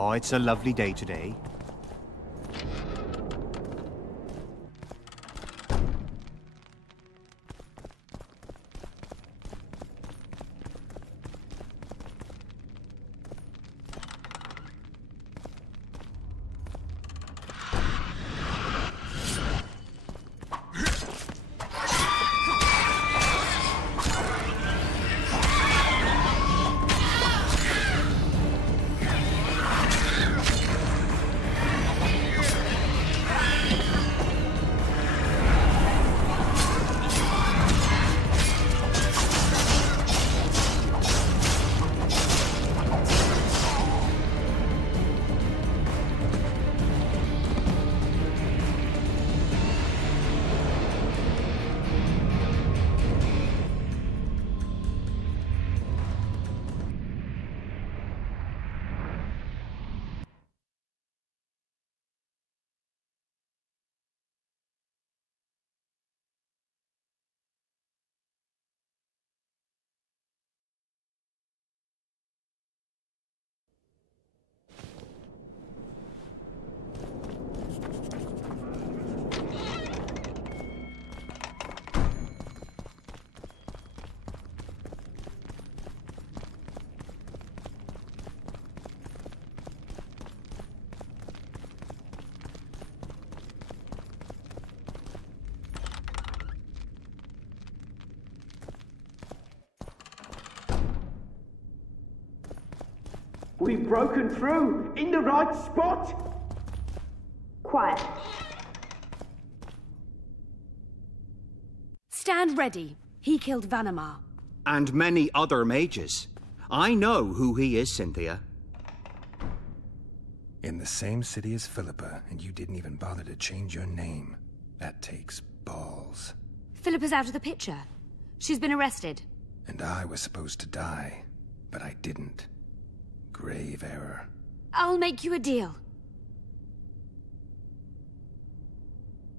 Oh, it's a lovely day today. We've broken through in the right spot. Quiet. Stand ready. He killed Vanamar. And many other mages. I know who he is, Cynthia. In the same city as Philippa, and you didn't even bother to change your name. That takes balls. Philippa's out of the picture. She's been arrested. And I was supposed to die, but I didn't. Grave error. I'll make you a deal.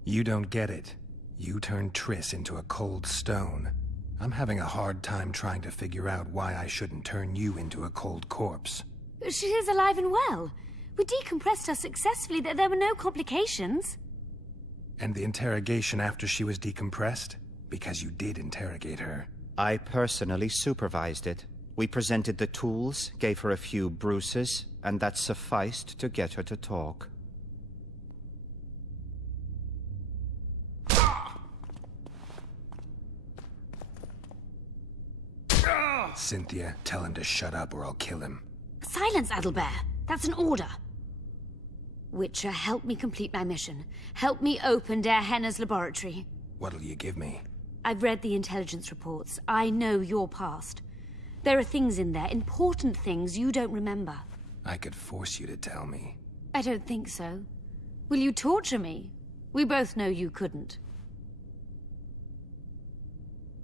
You don't get it. You turned Triss into a cold stone. I'm having a hard time trying to figure out why I shouldn't turn you into a cold corpse. She is alive and well. We decompressed her successfully. There were no complications. And the interrogation after she was decompressed? Because you did interrogate her. I personally supervised it. We presented the tools, gave her a few bruises, and that sufficed to get her to talk. Cynthia, tell him to shut up or I'll kill him. Silence, Adelbear. That's an order. Witcher, help me complete my mission. Help me open Der Henner's laboratory. What'll you give me? I've read the intelligence reports. I know your past. There are things in there, important things you don't remember. I could force you to tell me. I don't think so. Will you torture me? We both know you couldn't.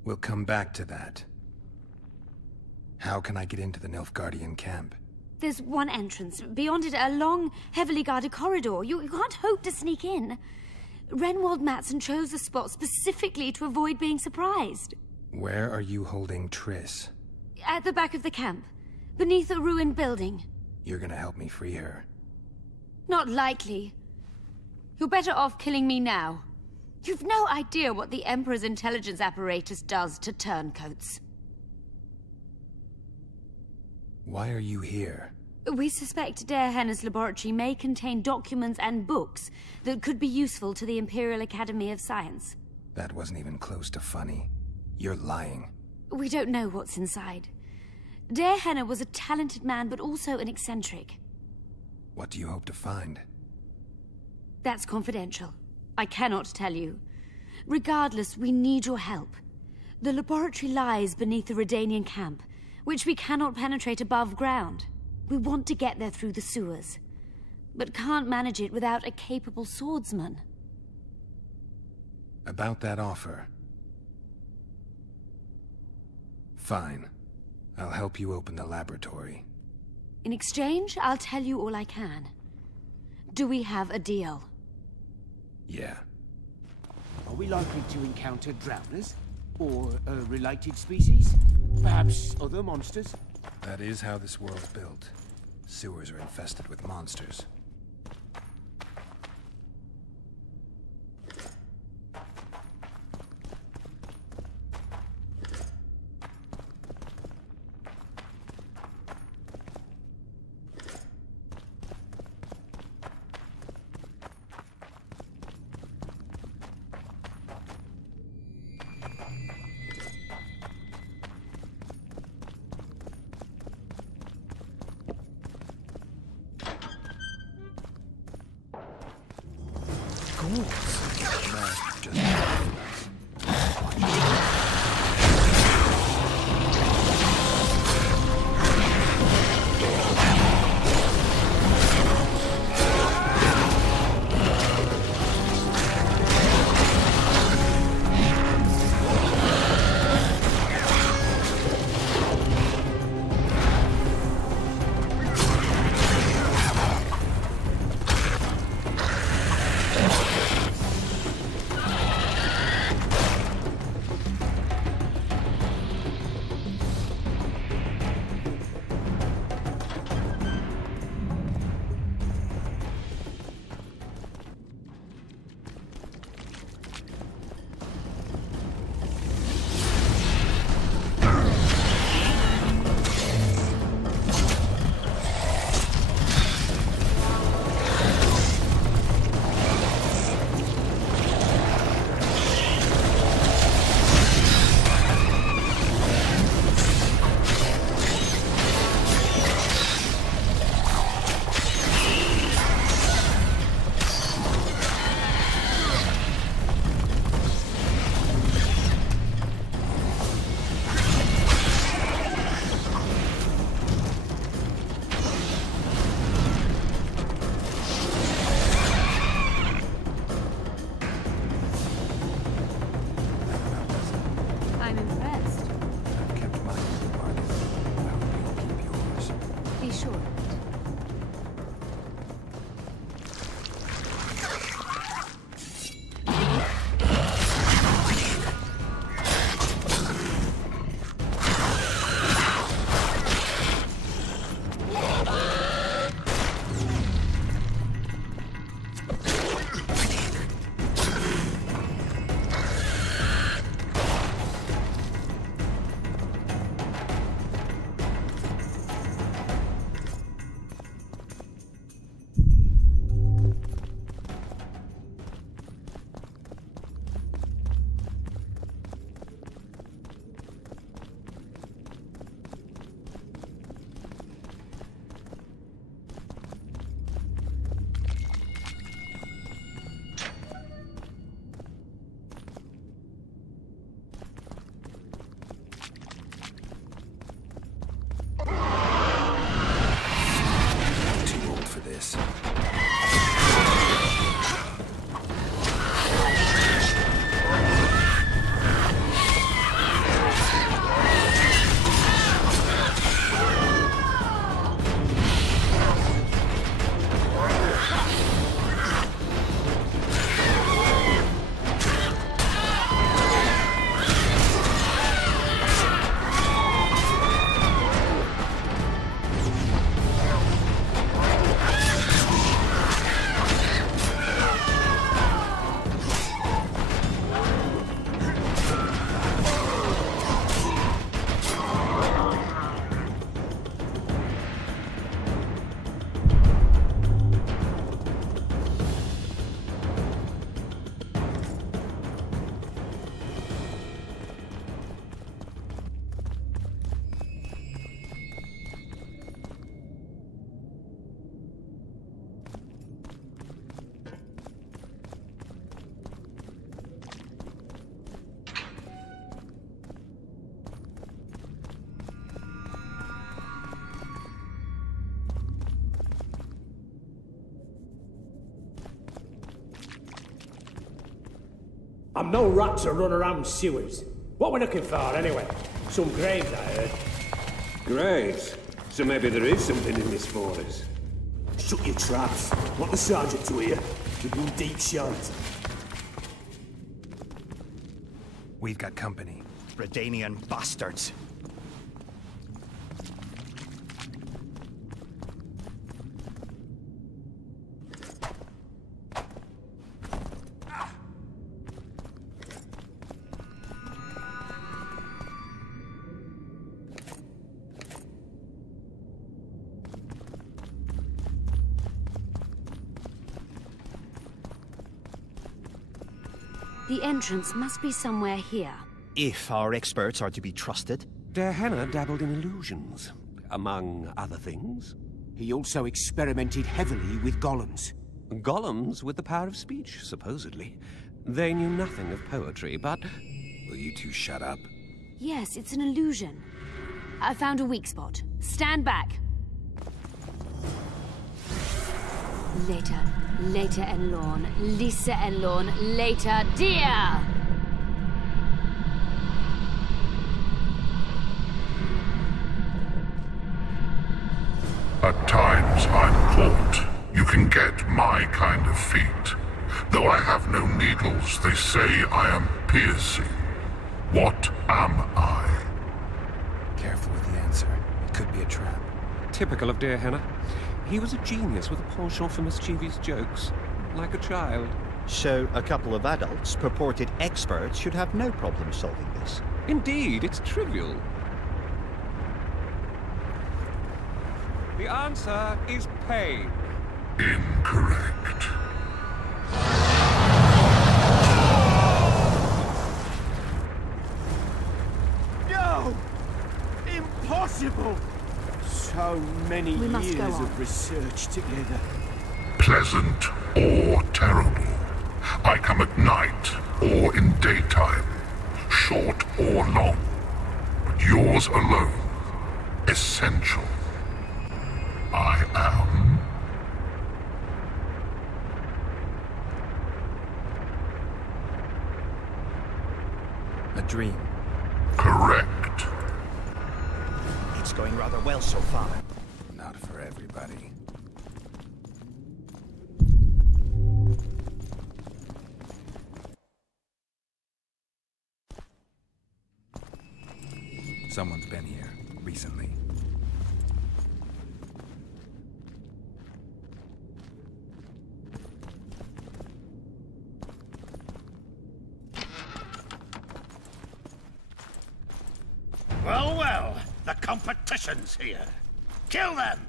We'll come back to that. How can I get into the Nilfgaardian camp? There's one entrance. Beyond it, a long, heavily guarded corridor. You can't hope to sneak in. Renwald Matson chose the spot specifically to avoid being surprised. Where are you holding Triss? At the back of the camp, beneath a ruined building. You're gonna help me free her? Not likely. You're better off killing me now. You've no idea what the Emperor's intelligence apparatus does to turncoats. Why are you here? We suspect Der Henner's laboratory may contain documents and books that could be useful to the Imperial Academy of Science. That wasn't even close to funny. You're lying. We don't know what's inside. Der Henner was a talented man, but also an eccentric. What do you hope to find? That's confidential. I cannot tell you. Regardless, we need your help. The laboratory lies beneath the Redanian camp, which we cannot penetrate above ground. We want to get there through the sewers, but can't manage it without a capable swordsman. About that offer. Fine. I'll help you open the laboratory. In exchange, I'll tell you all I can. Do we have a deal? Yeah. Are we likely to encounter drowners? Or a related species? Perhaps other monsters? That is how this world's built. Sewers are infested with monsters. I'm no rat to run around sewers. What we're looking for, anyway? Some graves, I heard. Graves? So maybe there is something in this for us. Shut your traps. Want the sergeant to hear. Give you deep shot. We've got company. Redanian bastards. The entrance must be somewhere here. If our experts are to be trusted. Der Henner dabbled in illusions, among other things. He also experimented heavily with golems. Golems with the power of speech, supposedly. They knew nothing of poetry, but... Will you two shut up? Yes, it's an illusion. I found a weak spot. Stand back. Later, later en lawn, Lisa en lawn, later, dear! At times I'm caught. You can get my kind of feat. Though I have no needles, they say I am piercing. What am I? Careful with the answer. It could be a trap. Typical of dear Henner. He was a genius with a penchant for mischievous jokes, like a child. So a couple of adults, purported experts, should have no problem solving this. Indeed, it's trivial. The answer is pain. Incorrect. No! Impossible! So many We must go years on. of research together. Pleasant or terrible. I come at night or in daytime. Short or long. But yours alone. Essential. I am... A dream. correct. It's going rather well so far. Not for everybody. Someone's been here recently. Well, well, the competition's here. Kill them!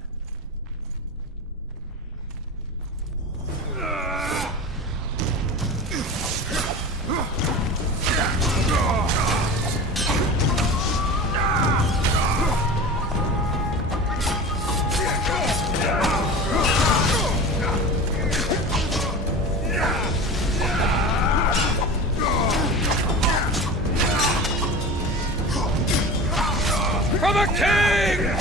For the king!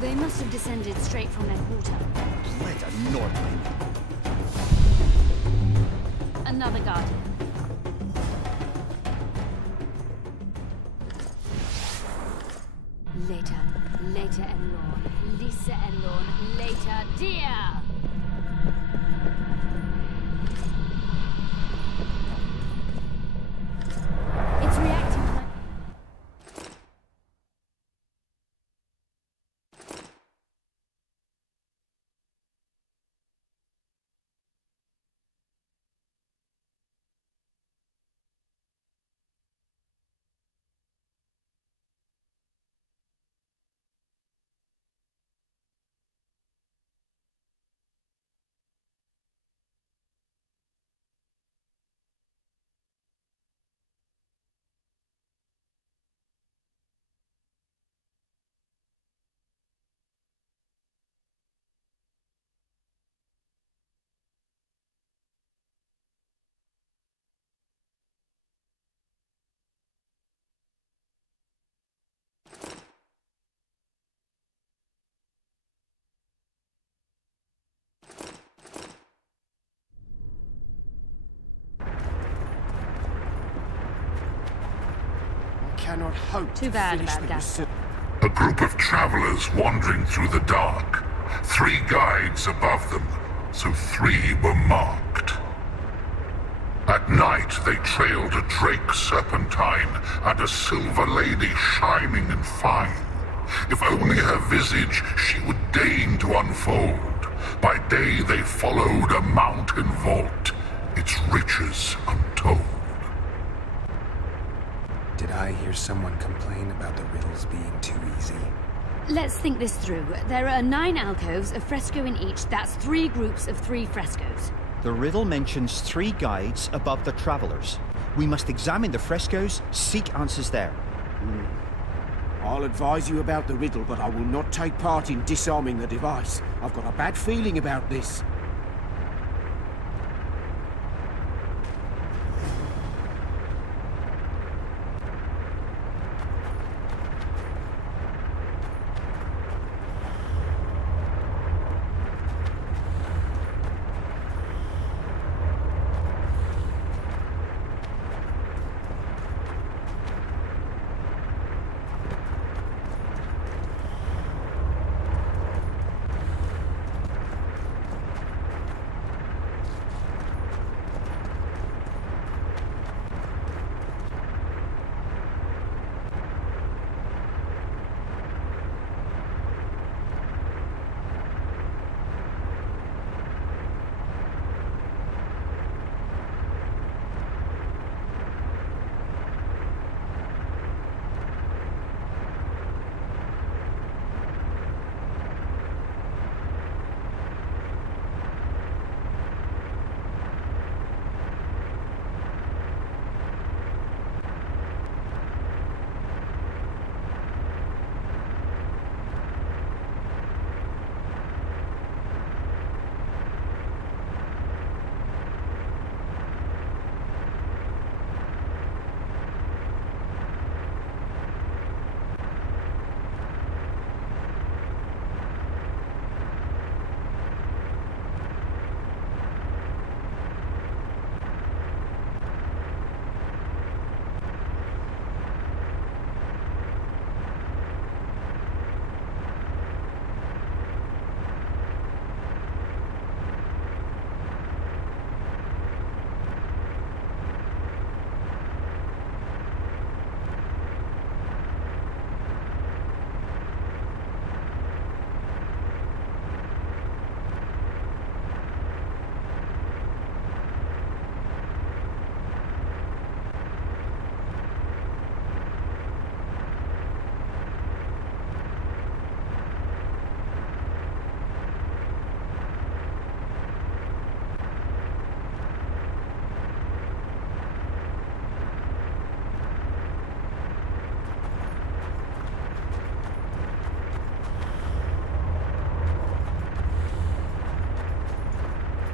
They must have descended straight from their quarter. Let a Nordling. Another guardian. Later, later en lawn, Lisa en lawn, later, dear! It's reacting to my... cannot hope Too to bad finish about the Gas. research. A group of travelers wandering through the dark. 3 guides above them, so 3 were marked. At night, they trailed a drake serpentine and a silver lady shining and fine. If only her visage she would deign to unfold. By day they followed a mountain vault, its riches untold. Did I hear someone complain about the riddles being too easy? Let's think this through. There are 9 alcoves, a fresco in each. That's 3 groups of 3 frescoes. The riddle mentions 3 guides above the travelers. We must examine the frescoes, seek answers there. I'll advise you about the riddle, but I will not take part in disarming the device. I've got a bad feeling about this.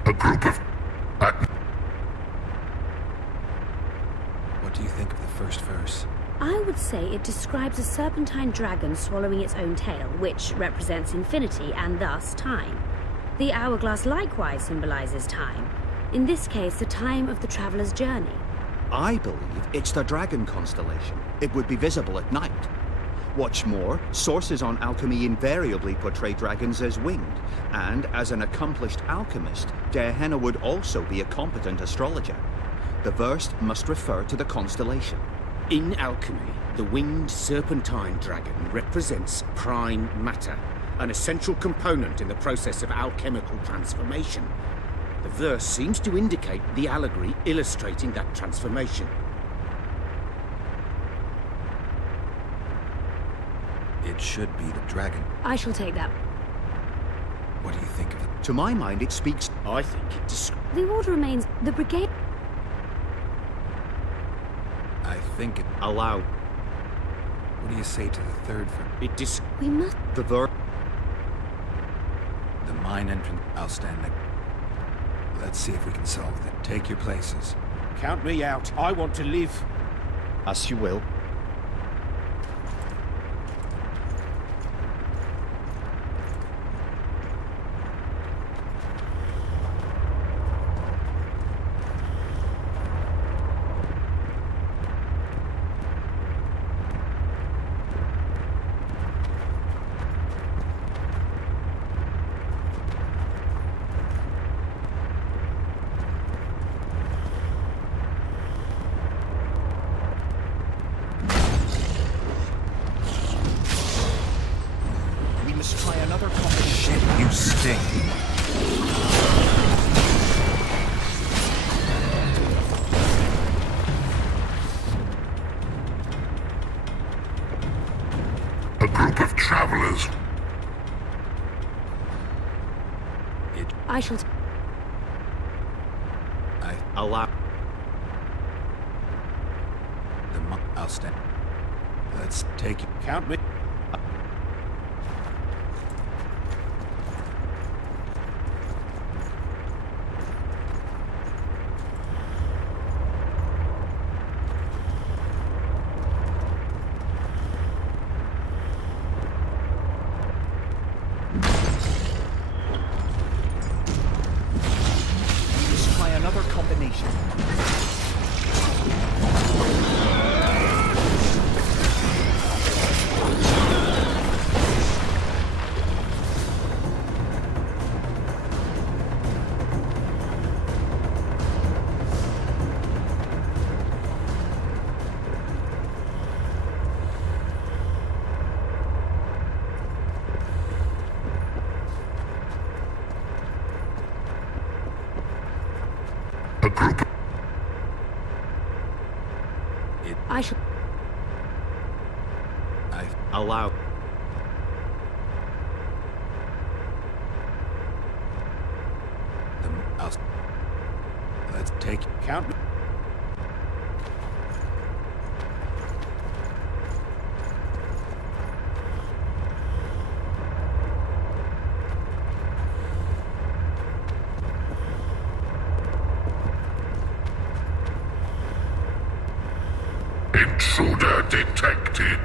A group of... What do you think of the first verse? I would say it describes a serpentine dragon swallowing its own tail, which represents infinity and thus time. The hourglass likewise symbolizes time. In this case, the time of the traveler's journey. I believe it's the dragon constellation. It would be visible at night. What's more, sources on alchemy invariably portray dragons as winged, and as an accomplished alchemist, Gehenna would also be a competent astrologer. The verse must refer to the constellation. In alchemy, the winged serpentine dragon represents prime matter, an essential component in the process of alchemical transformation. The verse seems to indicate the allegory illustrating that transformation. It should be the dragon. I shall take that. What do you think of it? To my mind, it speaks... I think it describes... The order remains the brigade... I think it... Allow. What do you say to the third verse? We must... The verse... The mine entrance. I'll stand next. Let's see if we can solve that. Take your places. Count me out. I want to live. As you will. another combination. Shit, you stink. A group of travelers. I shall... I Allow. I'll stand. Let's take it. Count me. Let's try another combination. A group. I shall... Allow. Let's take Count me. Intruder detected.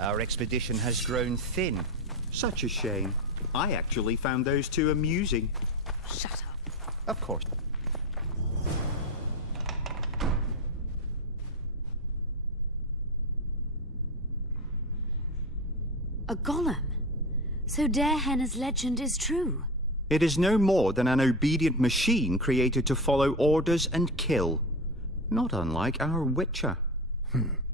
Our expedition has grown thin. Such a shame. I actually found those two amusing. Shut up. Of course. A golem? So Darehenna's legend is true? It is no more than an obedient machine created to follow orders and kill. Not unlike our Witcher.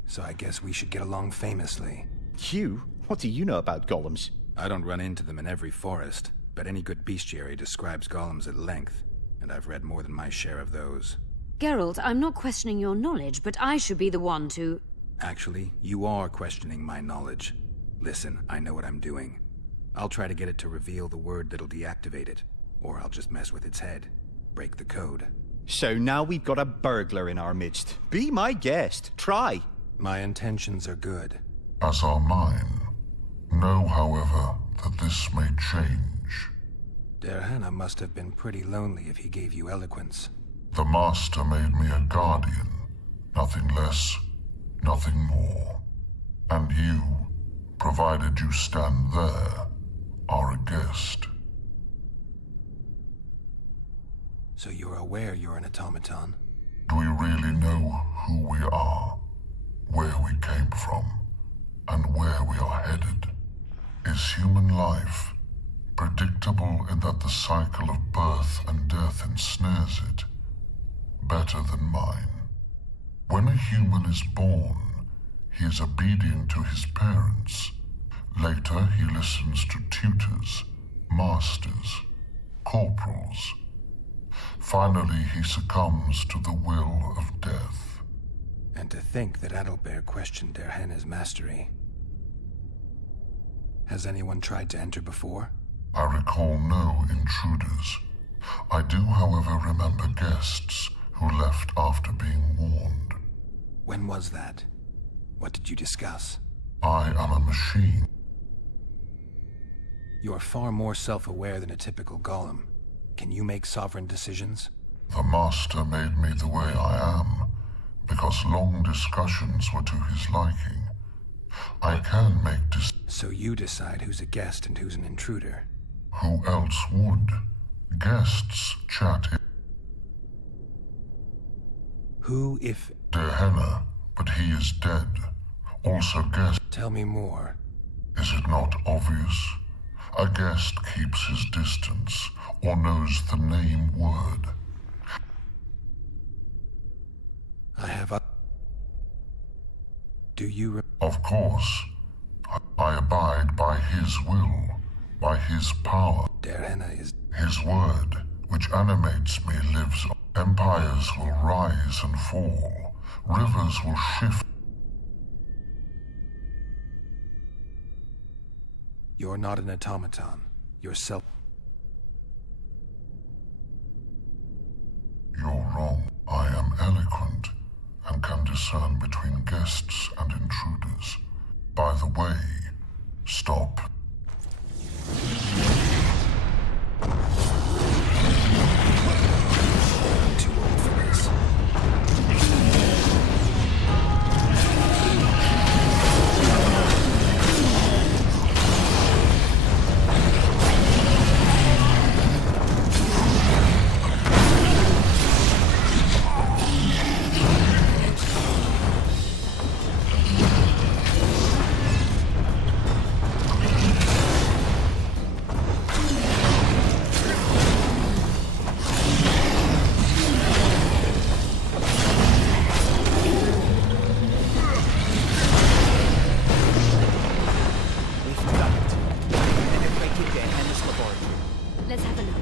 So I guess we should get along famously. You? What do you know about golems? I don't run into them in every forest, but any good bestiary describes golems at length, and I've read more than my share of those. Geralt, I'm not questioning your knowledge, but I should be the one to... Actually, you are questioning my knowledge. Listen, I know what I'm doing. I'll try to get it to reveal the word that'll deactivate it, or I'll just mess with its head. Break the code. So now we've got a burglar in our midst. Be my guest. Try. My intentions are good. As are mine. Know, however, that this may change. Darehenna must have been pretty lonely if he gave you eloquence. The Master made me a guardian. Nothing less, nothing more. And you, provided you stand there, are a guest. So you're aware you're an automaton? Do we really know who we are, where we came from, and where we are headed? Is human life predictable in that the cycle of birth and death ensnares it? Better than mine. When a human is born, he is obedient to his parents. Later, he listens to tutors, masters, corporals. Finally, he succumbs to the will of death. And to think that Adalbert questioned Darehenna's mastery. Has anyone tried to enter before? I recall no intruders. I do, however, remember guests who left after being warned. When was that? What did you discuss? I am a machine. You're far more self-aware than a typical golem. Can you make sovereign decisions? The Master made me the way I am, because long discussions were to his liking. I can make So you decide who's a guest and who's an intruder? Who else would? Guests chat Who, if... Darehenna, but he is dead. Also guest. Tell me more. Is it not obvious? A guest keeps his distance, or knows the name word. I have a... Do you... Of course. I abide by his will, by his power. Der Henna is... His word, which animates me, lives on. Empires will rise and fall. Rivers will shift. You're not an automaton. You're self... You're wrong. I am eloquent and can discern between guests and intruders. By the way, stop. I'm too old for this. Let's have a look.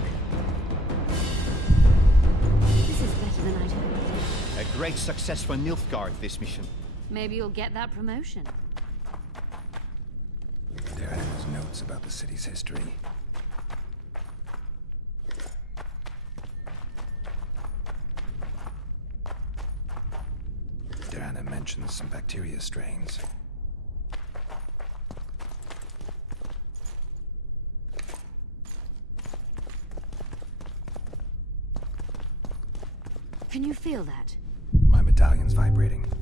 This is better than I'd hoped. A great success for Nilfgaard, this mission. Maybe you'll get that promotion. Der Henna's notes about the city's history. Der Henna mentions some bacteria strains. Can you feel that? My medallion's vibrating.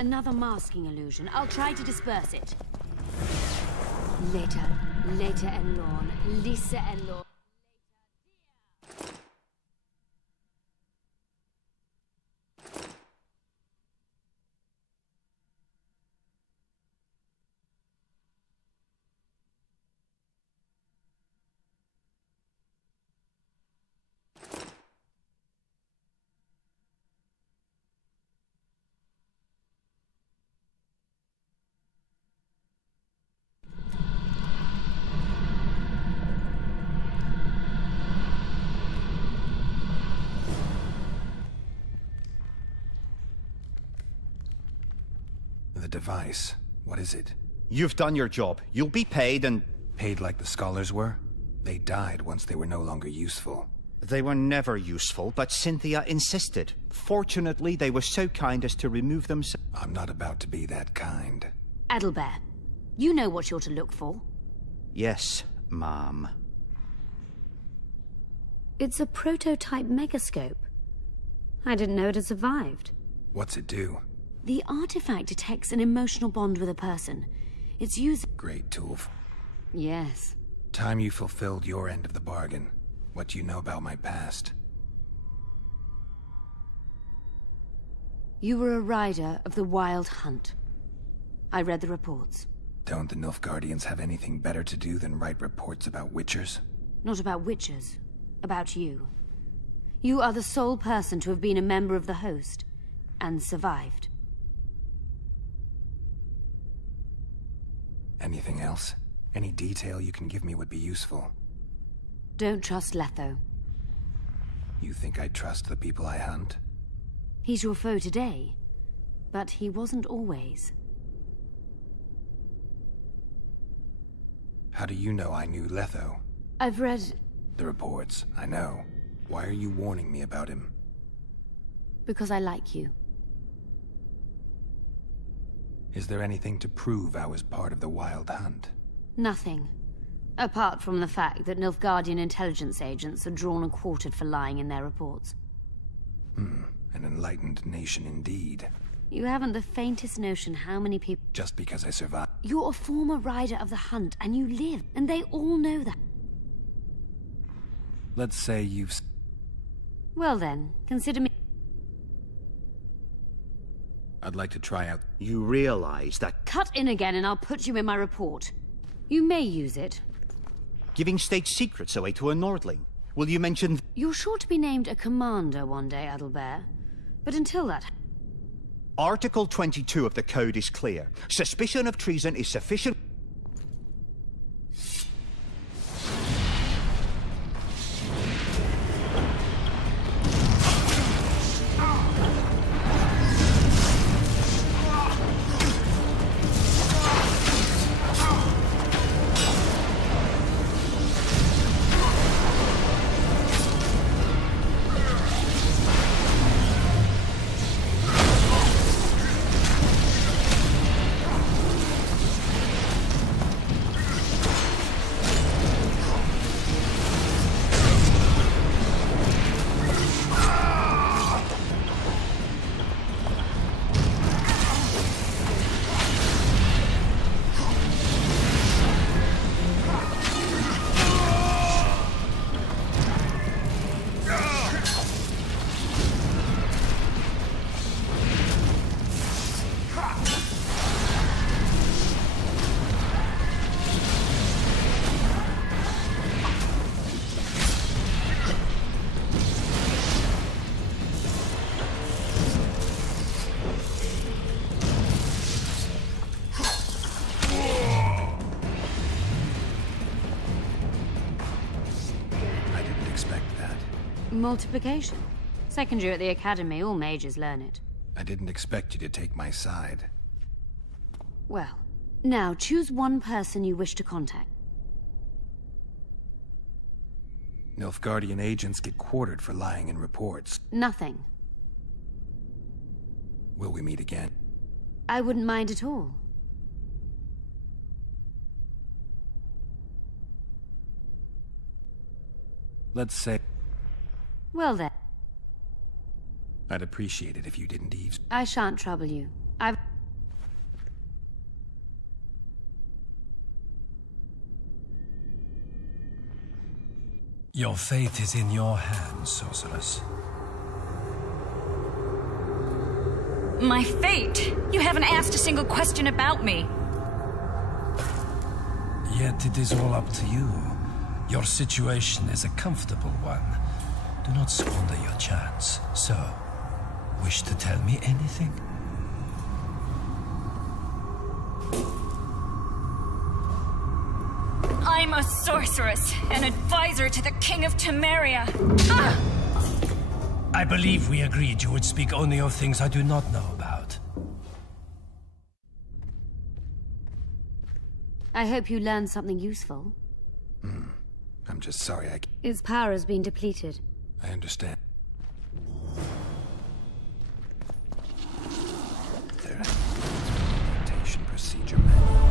Another masking illusion. I'll try to disperse it. Later and Lorn. Lisa and Lorn. The device. What is it? You've done your job. You'll be paid and... Paid like the scholars were? They died once they were no longer useful. They were never useful, but Cynthia insisted. Fortunately, they were so kind as to remove themselves. I'm not about to be that kind. Adelbert, you know what you're to look for. Yes, ma'am. It's a prototype megascope. I didn't know it had survived. What's it do? The artifact detects an emotional bond with a person. It's used... Great tool. Yes. Time you fulfilled your end of the bargain. What do you know about my past? You were a rider of the Wild Hunt. I read the reports. Don't the Nilfgaardians have anything better to do than write reports about witchers? Not about witches. About you. You are the sole person to have been a member of the host, and survived. Anything else? Any detail you can give me would be useful. Don't trust Letho. You think I trust the people I hunt? He's your foe today, but he wasn't always. How do you know I knew Letho? I've read... The reports, I know. Why are you warning me about him? Because I like you. Is there anything to prove I was part of the Wild Hunt? Nothing. Apart from the fact that Nilfgaardian intelligence agents are drawn and quartered for lying in their reports. An enlightened nation indeed. You haven't the faintest notion how many people... Just because I survived. You're a former rider of the Hunt, and you live, and they all know that. Let's say you've... Well then, consider me... I'd like to try out... You realize that Cut in again and I'll put you in my report. You may use it. giving state secrets away to a Nordling. Will you mention... You're sure to be named a commander one day, Adelbert. But until that... Article 22 of the Code is clear. Suspicion of treason is sufficient... Multiplication. Second year at the academy, all mages learn it. I didn't expect you to take my side. Well, now choose one person you wish to contact. Nilfgaardian agents get quartered for lying in reports. Nothing. Will we meet again? I wouldn't mind at all. Let's say... Well then. I'd appreciate it if you didn't eavesdrop. I shan't trouble you. I've... Your fate is in your hands, sorceress. My fate? You haven't asked a single question about me. Yet it is all up to you. Your situation is a comfortable one. Do not squander your chance. So, wish to tell me anything? I'm a sorceress, an advisor to the King of Temeria. Ah! I believe we agreed you would speak only of things I do not know about. I hope you learned something useful. I'm just sorry I... Its power has been depleted. I understand. There. Implementation procedure manual.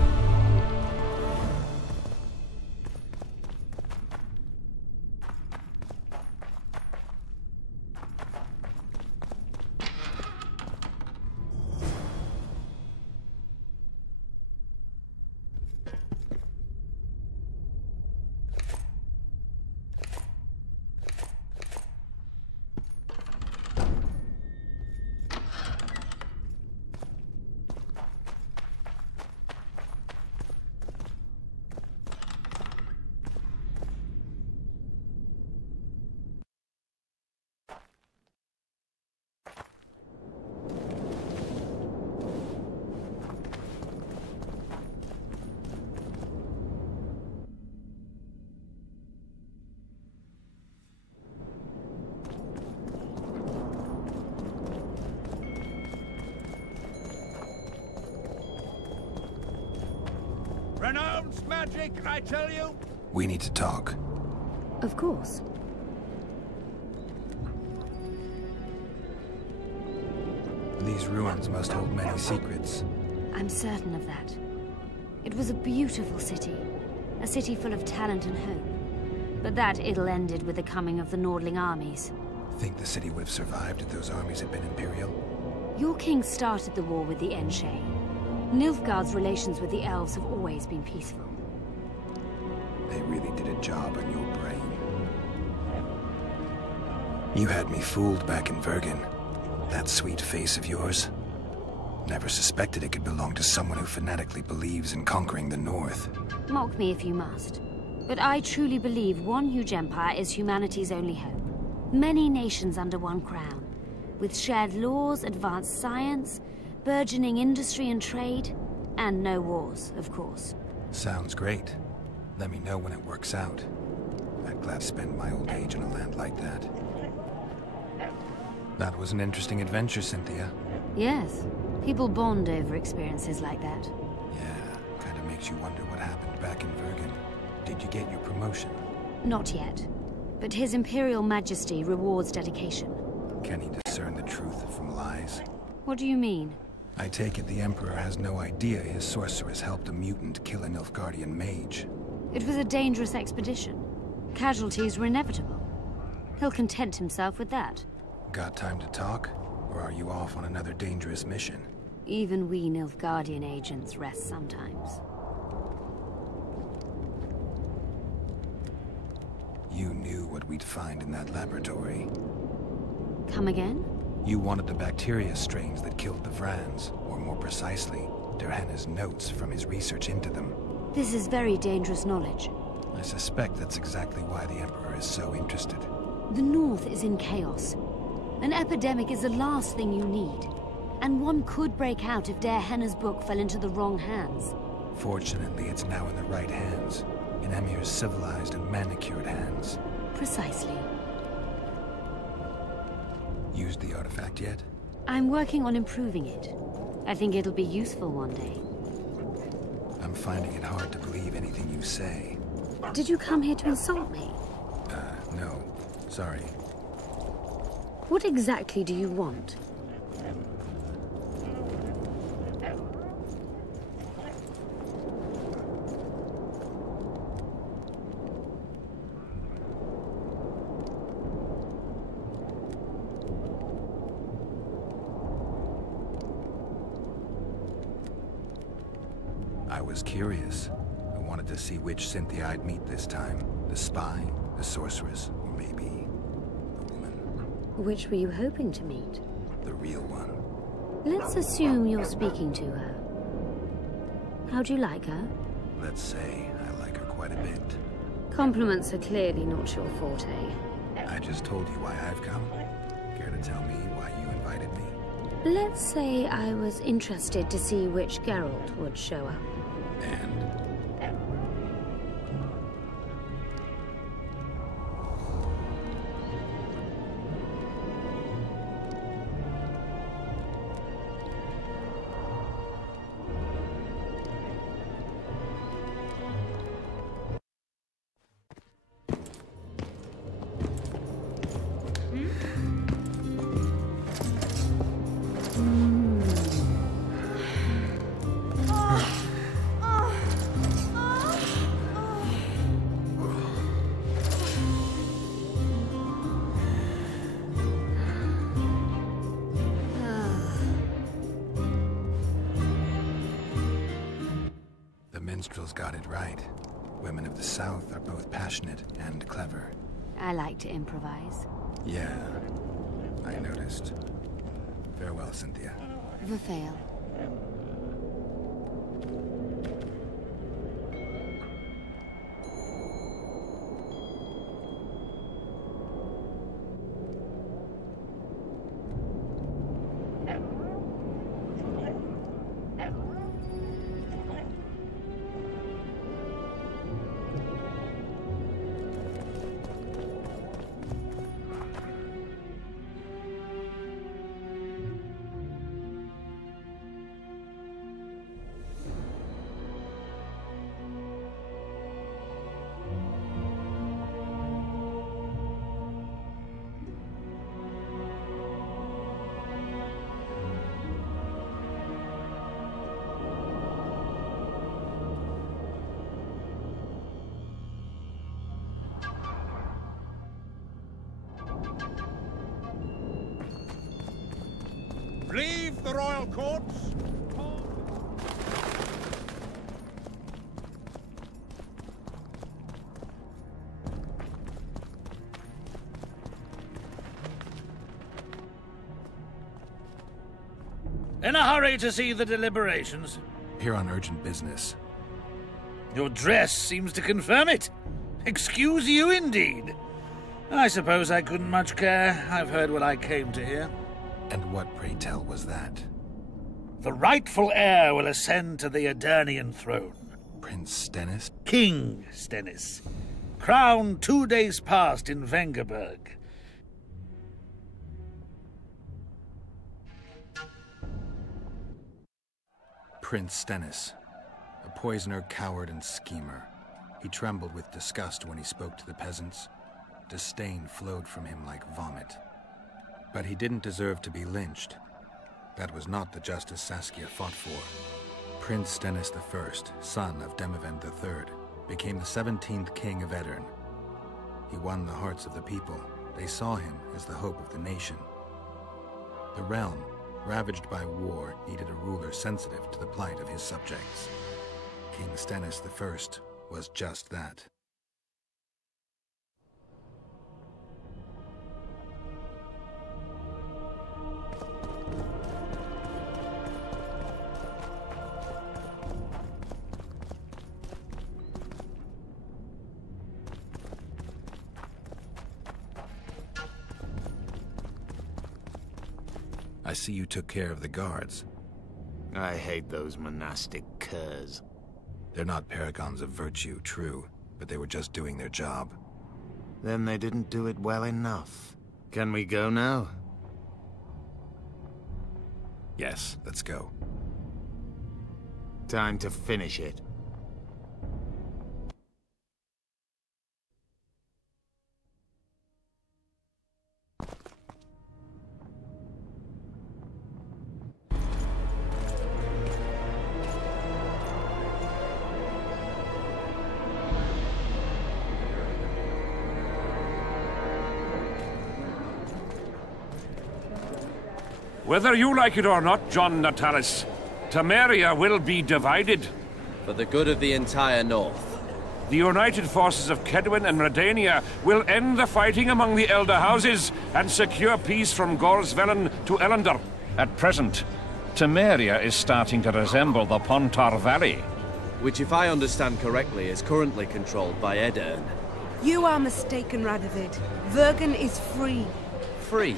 Renounce magic, I tell you! We need to talk. Of course. These ruins must hold many secrets. I'm certain of that. It was a beautiful city. A city full of talent and hope. But that ill ended with the coming of the Nordling armies. Think the city would have survived if those armies had been Imperial? Your king started the war with the Enshe. Nilfgaard's relations with the elves have always been peaceful. They really did a job on your brain. You had me fooled back in Vergen. That sweet face of yours. Never suspected it could belong to someone who fanatically believes in conquering the North. Mock me if you must. But I truly believe one huge empire is humanity's only hope. Many nations under one crown, with shared laws, advanced science, burgeoning industry and trade, and no wars, of course. Sounds great. Let me know when it works out. I'd gladly spend my old age in a land like that. That was an interesting adventure, Cynthia. Yes. People bond over experiences like that. Yeah, kind of makes you wonder what happened back in Vergen. Did you get your promotion? Not yet. But His Imperial Majesty rewards dedication. Can he discern the truth from lies? What do you mean? I take it the Emperor has no idea his sorceress helped a mutant kill a Nilfgaardian mage. It was a dangerous expedition. Casualties were inevitable. He'll content himself with that. Got time to talk? Or are you off on another dangerous mission? Even we Nilfgaardian agents rest sometimes. You knew what we'd find in that laboratory. Come again? You wanted the bacteria strains that killed the Vrans, or more precisely, Derhenna's notes from his research into them. This is very dangerous knowledge. I suspect that's exactly why the Emperor is so interested. The North is in chaos. An epidemic is the last thing you need. And one could break out if Derhenna's book fell into the wrong hands. Fortunately, it's now in the right hands. In Emir's civilized and manicured hands. Precisely. Used the artifact yet? I'm working on improving it. I think it'll be useful one day. I'm finding it hard to believe anything you say. Did you come here to insult me? No. Sorry. What exactly do you want? I was curious. I wanted to see which Cynthia I'd meet this time. The spy, the sorceress, or maybe the woman. Which were you hoping to meet? The real one. Let's assume you're speaking to her. How'd you like her? Let's say I like her quite a bit. Compliments are clearly not your forte. I just told you why I've come. Care to tell me why you invited me? Let's say I was interested to see which Geralt would show up. And? Minstrels got it right. Women of the South are both passionate and clever. I like to improvise. Yeah, I noticed. Farewell, Cynthia. Verfail. Leave the royal courts. In a hurry to see the deliberations? Here on urgent business. Your dress seems to confirm it. Excuse you indeed. I suppose I couldn't much care. I've heard what I came to hear. And what, pray tell, was that? The rightful heir will ascend to the Edirnian throne. Prince Stennis? King Stennis. Crowned 2 days past in Vengerberg. Prince Stennis. A poisoner, coward, and schemer. He trembled with disgust when he spoke to the peasants. Disdain flowed from him like vomit. But he didn't deserve to be lynched. That was not the justice Saskia fought for. Prince Stennis I, son of Demavend III, became the 17th king of Edirn. He won the hearts of the people. They saw him as the hope of the nation. The realm, ravaged by war, needed a ruler sensitive to the plight of his subjects. King Stennis I was just that. I see you took care of the guards. I hate those monastic curs. They're not paragons of virtue, true, but they were just doing their job. Then they didn't do it well enough. Can we go now? Yes, let's go. Time to finish it. Whether you like it or not, John Natalis, Temeria will be divided. For the good of the entire North. The united forces of Kedwin and Redania will end the fighting among the Elder Houses and secure peace from Gorsvelen to Ellender. At present, Temeria is starting to resemble the Pontar Valley. Which, if I understand correctly, is currently controlled by Edirn. You are mistaken, Radovid. Vergen is free. Free?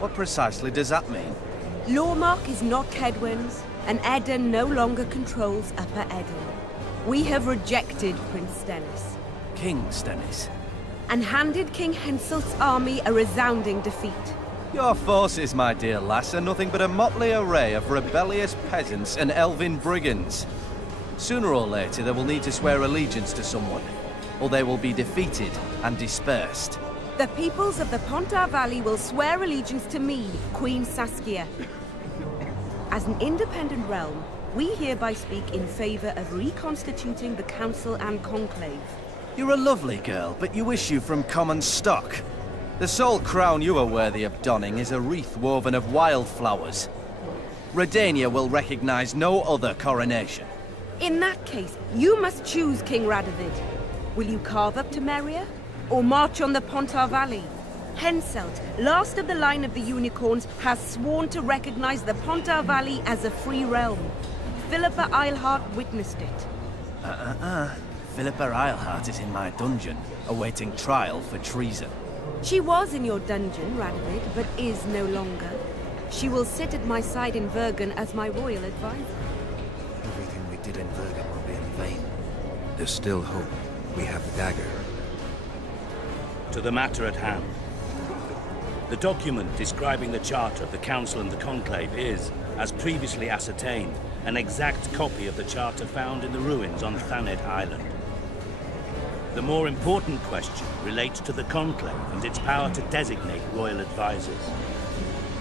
What precisely does that mean? Lormark is not Kedwin's, and Edirn no longer controls Upper Edirn. We have rejected Prince Stennis. King Stennis? And handed King Henselt's army a resounding defeat. Your forces, my dear lass, are nothing but a motley array of rebellious peasants and elven brigands. Sooner or later, they will need to swear allegiance to someone, or they will be defeated and dispersed. The peoples of the Pontar Valley will swear allegiance to me, Queen Saskia. As an independent realm, we hereby speak in favor of reconstituting the Council and Conclave. You're a lovely girl, but you issue from common stock. The sole crown you are worthy of donning is a wreath woven of wildflowers. Redania will recognize no other coronation. In that case, you must choose, King Radovid. Will you carve up Temeria, or march on the Pontar Valley? Henselt, last of the line of the Unicorns, has sworn to recognize the Pontar Valley as a free realm. Philippa Eilhart witnessed it. Philippa Eilhart is in my dungeon, awaiting trial for treason. She was in your dungeon, Radovid, but is no longer. She will sit at my side in Vergen as my royal advisor. Everything we did in Vergen will be in vain. There's still hope. We have the dagger. To the matter at hand. The document describing the charter of the Council and the Conclave is, as previously ascertained, an exact copy of the charter found in the ruins on Thanet Island. The more important question relates to the Conclave and its power to designate royal advisors.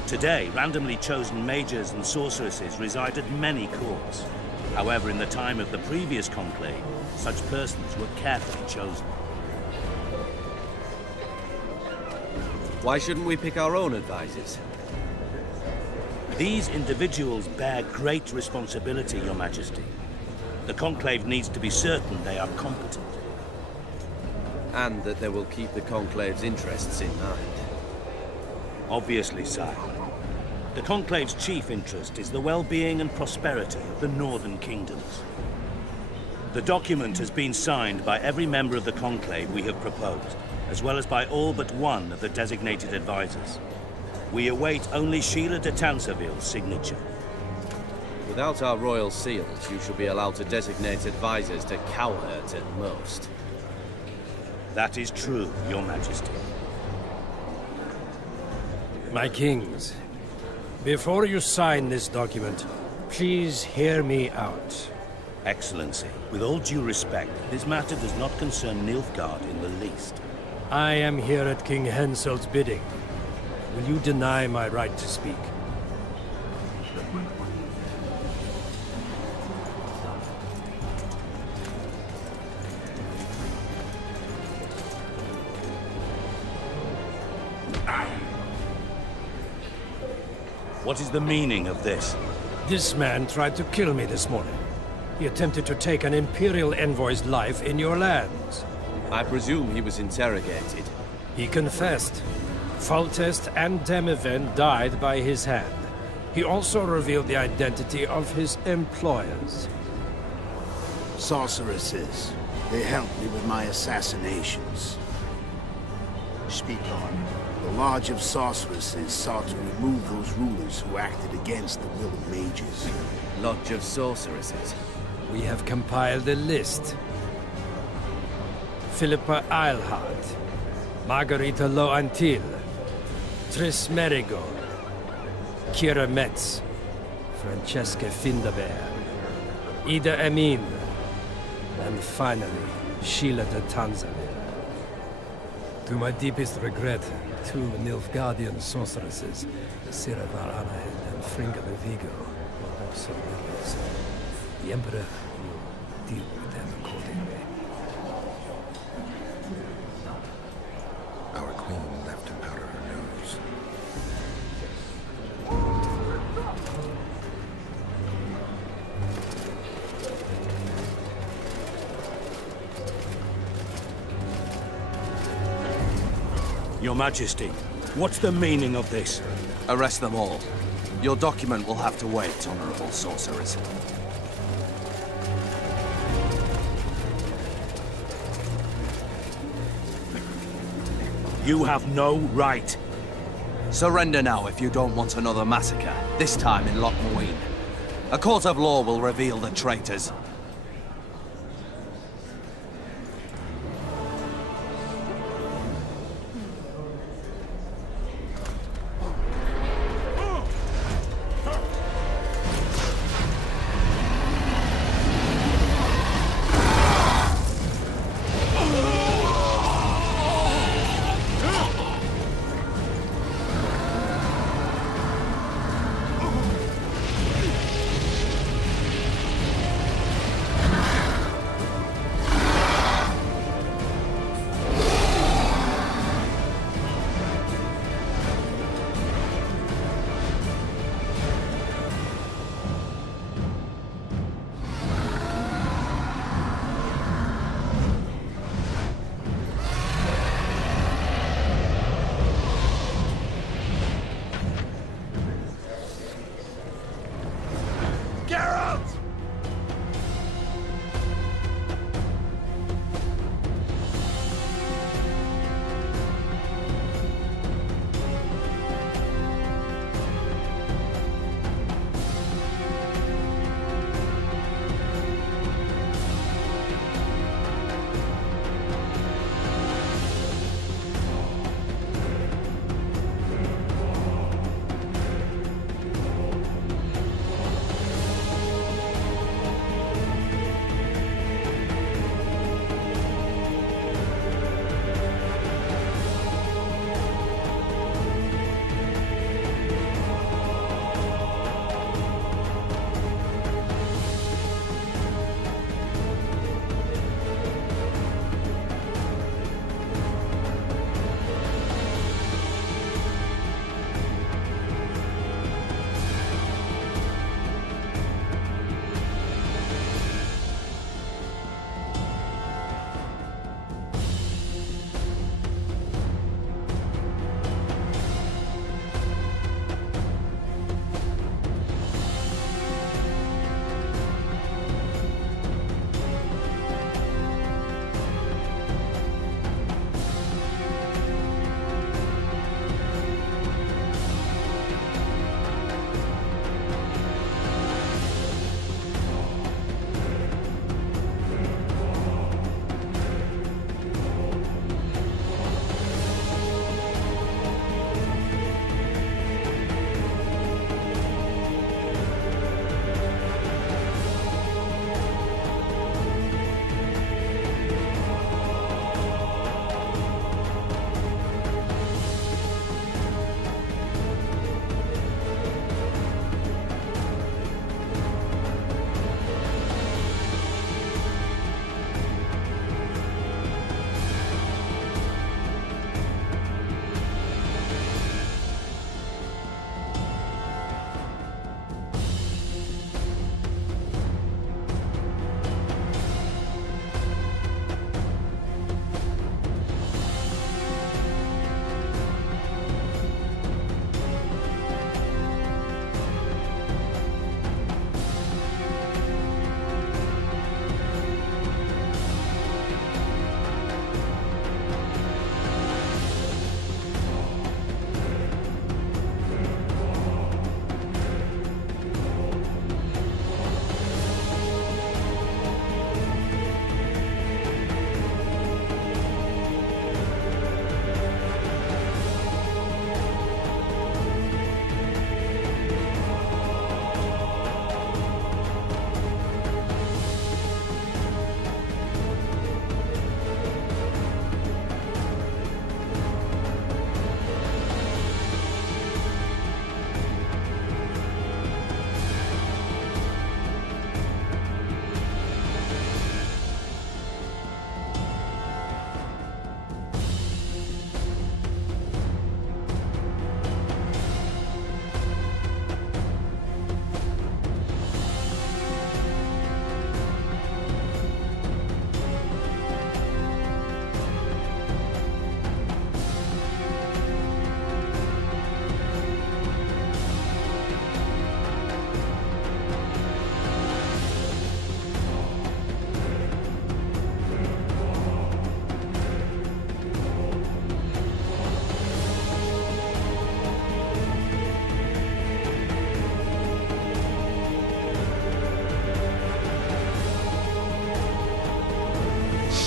Today, randomly chosen mages and sorceresses reside at many courts. However, in the time of the previous Conclave, such persons were carefully chosen. Why shouldn't we pick our own advisors? These individuals bear great responsibility, Your Majesty. The Conclave needs to be certain they are competent. And that they will keep the Conclave's interests in mind. Obviously, sire. The Conclave's chief interest is the well-being and prosperity of the northern kingdoms. The document has been signed by every member of the Conclave we have proposed, as well as by all but one of the designated advisors. We await only Sheila de Tansarville's signature. Without our royal seals, you shall be allowed to designate advisors to cowherd at most. That is true, Your Majesty. My kings, before you sign this document, please hear me out. Excellency, with all due respect, this matter does not concern Nilfgaard in the least. I am here at King Henselt's bidding. Will you deny my right to speak? What is the meaning of this? This man tried to kill me this morning. He attempted to take an Imperial envoy's life in your lands. I presume he was interrogated. He confessed. Foltest and Demiven died by his hand. He also revealed the identity of his employers. Sorceresses. They helped me with my assassinations. Speak on. The Lodge of Sorceresses sought to remove those rulers who acted against the will of mages. Lodge of Sorceresses? We have compiled a list. Philippa Eilhart, Margarita Loantil, Tris Merigold, Kira Metz, Francesca Findaber, Ida Emin, and finally, Sheila de Tansarville. To my deepest regret, 2 Nilfgaardian sorceresses, Siravar Anahed and Fringa Vigo, were also murdered. The Emperor will deal with them accordingly. Our queen left to powder her nose. Your Majesty, what's the meaning of this? Arrest them all. Your document will have to wait, Honorable Sorceress. You have no right. Surrender now if you don't want another massacre, this time in Loch Muin. A court of law will reveal the traitors.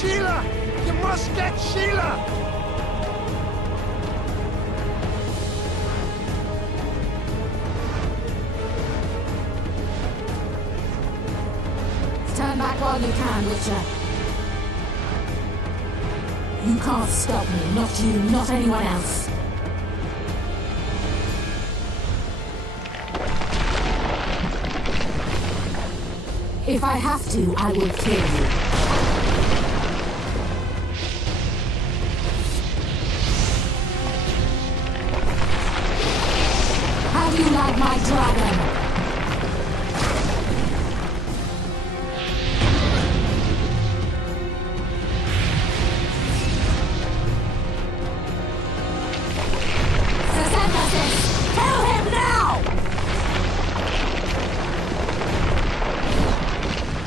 Sheila! You must get Sheila! Turn back while you can, Witcher. You can't stop me, not you, not anyone else. If I have to, I will kill you. How do you like my dragon?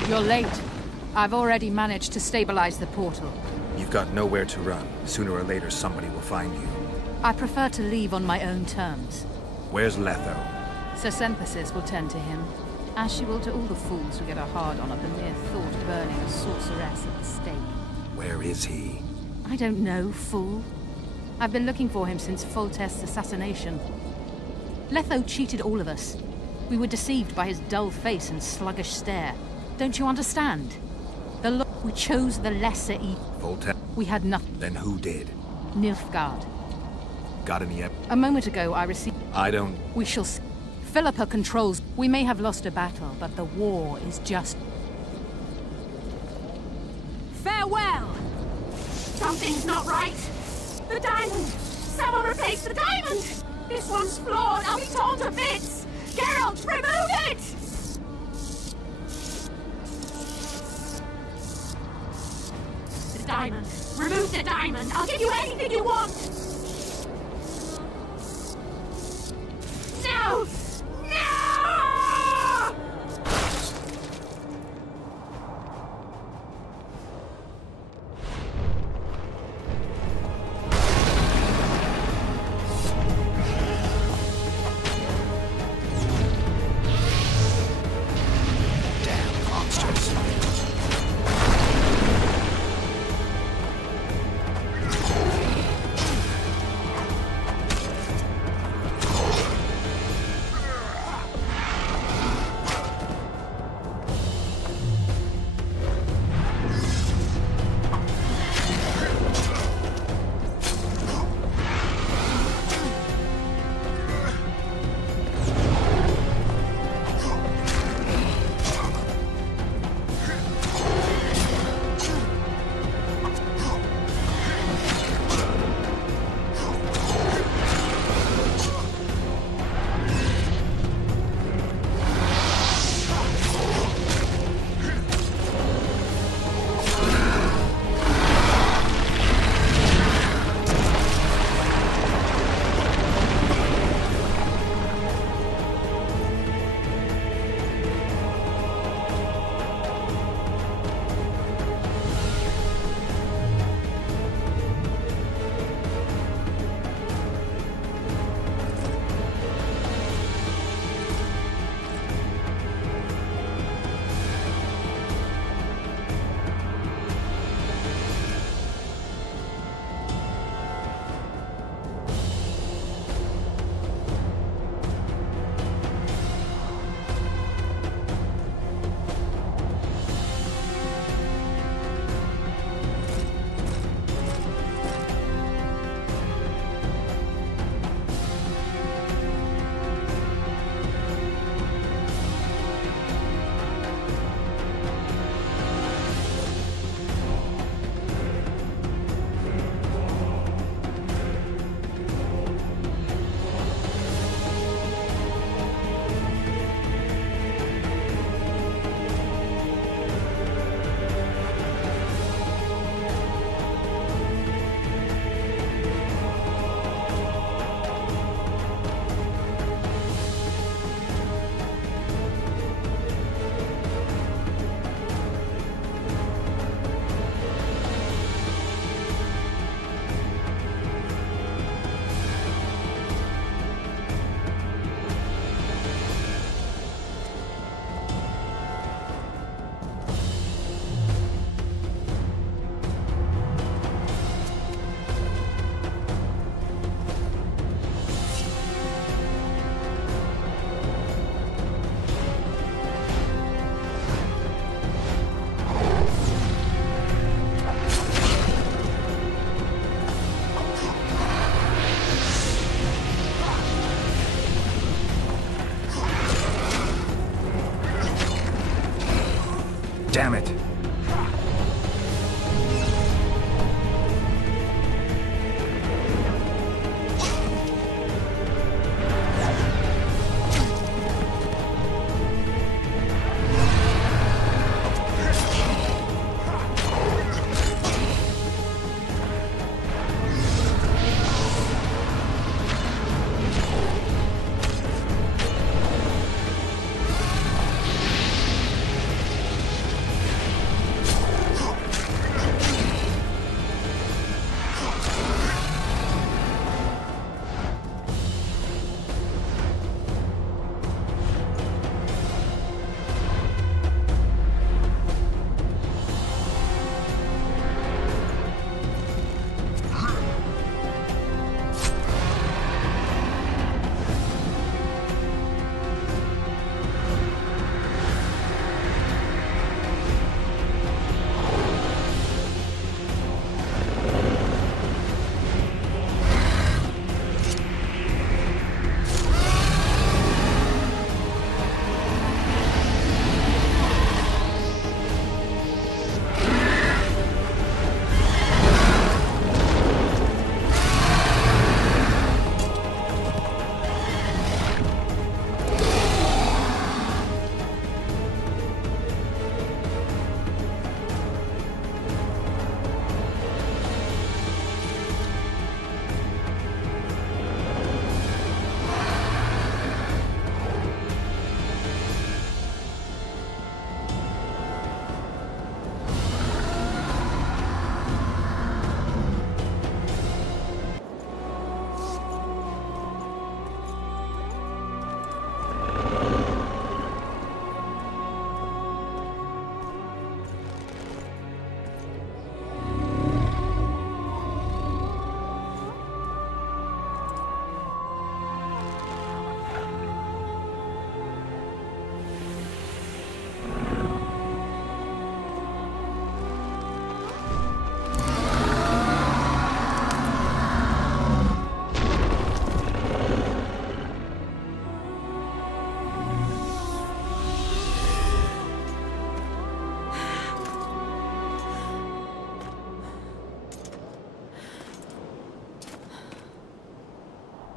You're late. I've already managed to stabilize the portal. You've got nowhere to run. Sooner or later, somebody will find you. I prefer to leave on my own terms. Where's Letho? Sir Synthesis will tend to him, as she will to all the fools who get a hard-on at the mere thought of burning a sorceress at the stake. Where is he? I don't know, fool. I've been looking for him since Foltest's assassination. Letho cheated all of us. We were deceived by his dull face and sluggish stare. Don't you understand? We chose the lesser evil. Foltest? We had nothing. Then who did? Nilfgaard. Got any A moment ago, I received... I don't... We shall see. Philippa controls... We may have lost a battle, but the war is just... Farewell! Something's not right. The diamond! Someone replace the diamond! This one's flawed! I'll be torn to bits! Geralt, remove it! The diamond! Remove the diamond! I'll give you anything you want! No! No! Damn monsters.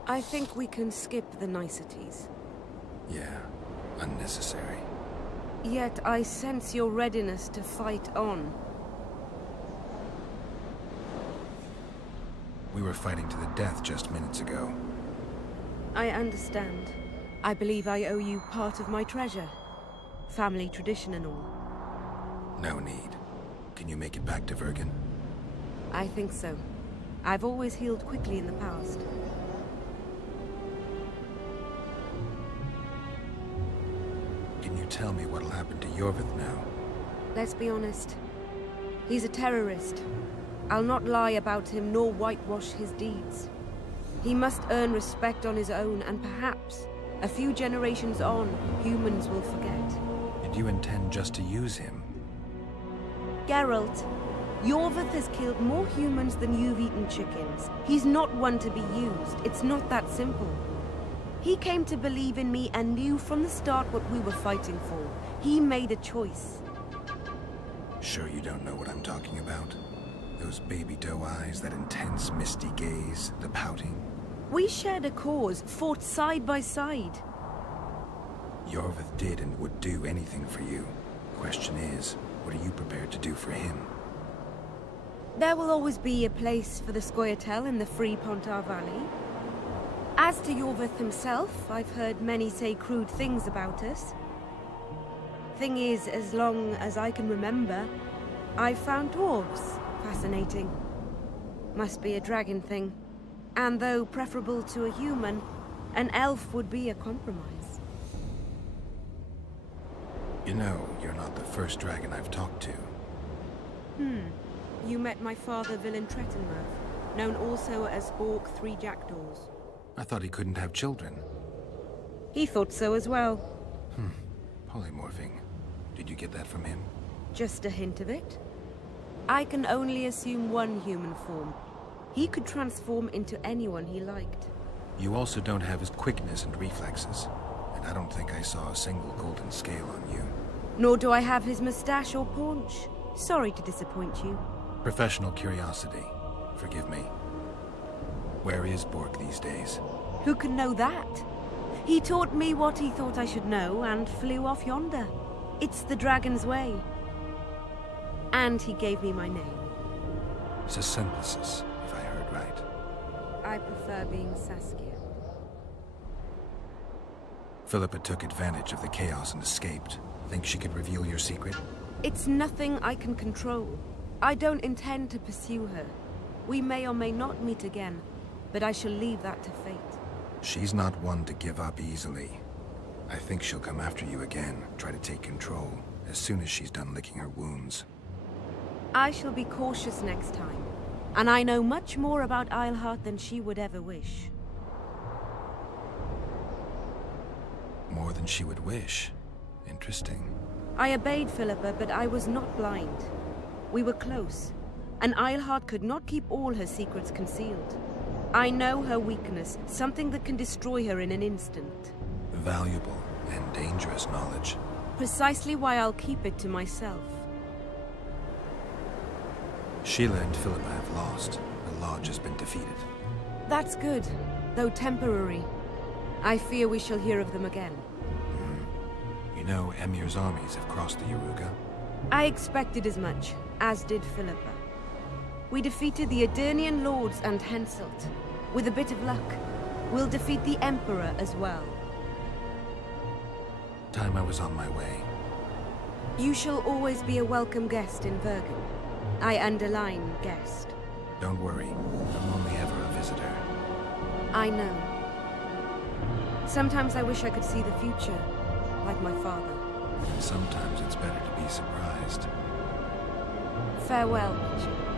I think we can skip the niceties. Yeah, unnecessary. Yet I sense your readiness to fight on. We were fighting to the death just minutes ago. I understand. I believe I owe you part of my treasure. Family tradition and all. No need. Can you make it back to Vergen? I think so. I've always healed quickly in the past. Can you tell me what'll happen to Yorvith now? Let's be honest. He's a terrorist. I'll not lie about him nor whitewash his deeds. He must earn respect on his own, and perhaps, a few generations on, humans will forget. And you intend just to use him? Geralt, Yorvith has killed more humans than you've eaten chickens. He's not one to be used. It's not that simple. He came to believe in me and knew from the start what we were fighting for. He made a choice. Sure you don't know what I'm talking about? Those baby doe eyes, that intense, misty gaze, the pouting. We shared a cause, fought side by side. Yorvith did and would do anything for you. Question is, what are you prepared to do for him? There will always be a place for the Scoia'tael in the free Pontar Valley. As to Yorvith himself, I've heard many say crude things about us. Thing is, as long as I can remember, I've found dwarves fascinating. Must be a dragon thing. And though preferable to a human, an elf would be a compromise. You know, you're not the first dragon I've talked to. You met my father, Villain Trettenworth, known also as Orc Three Jackdaws. I thought he couldn't have children. He thought so as well. Polymorphing. Did you get that from him? Just a hint of it. I can only assume one human form. He could transform into anyone he liked. You also don't have his quickness and reflexes. And I don't think I saw a single golden scale on you. Nor do I have his mustache or paunch. Sorry to disappoint you. Professional curiosity. Forgive me. Where is Borg these days? Who can know that? He taught me what he thought I should know and flew off yonder. It's the dragon's way. And he gave me my name. Sasymplicis, if I heard right. I prefer being Saskia. Philippa took advantage of the chaos and escaped. Think she could reveal your secret? It's nothing I can control. I don't intend to pursue her. We may or may not meet again, but I shall leave that to fate. She's not one to give up easily. I think she'll come after you again, try to take control, as soon as she's done licking her wounds. I shall be cautious next time, and I know much more about Eilhart than she would ever wish. More than she would wish. Interesting. I obeyed Philippa, but I was not blind. We were close, and Eilhart could not keep all her secrets concealed. I know her weakness, something that can destroy her in an instant. Valuable and dangerous knowledge. Precisely why I'll keep it to myself. Sheila and Philippa have lost. The Lodge has been defeated. That's good, though temporary. I fear we shall hear of them again. You know, Emir's armies have crossed the Yaruga. I expected as much, as did Philippa. We defeated the Edirnian lords and Henselt. With a bit of luck, we'll defeat the Emperor as well. Time I was on my way. You shall always be a welcome guest in Vergen. I underline guest. Don't worry, I'm only ever a visitor. I know. Sometimes I wish I could see the future, like my father. Sometimes it's better to be surprised. Farewell, Richard.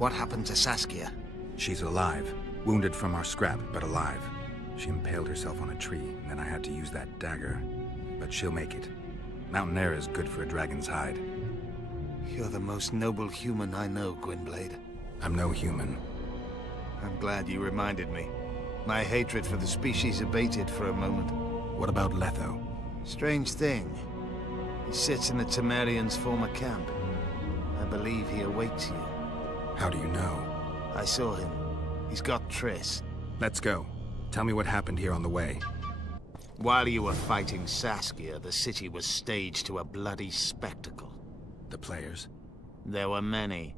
What happened to Saskia? She's alive. Wounded from our scrap, but alive. She impaled herself on a tree, and then I had to use that dagger. But she'll make it. Mountain air is good for a dragon's hide. You're the most noble human I know, Gwynblade. I'm no human. I'm glad you reminded me. My hatred for the species abated for a moment. What about Letho? Strange thing. He sits in the Temerians' former camp. I believe he awaits you. How do you know? I saw him. He's got Triss. Let's go. Tell me what happened here on the way. While you were fighting Saskia, the city was staged to a bloody spectacle. The players? There were many.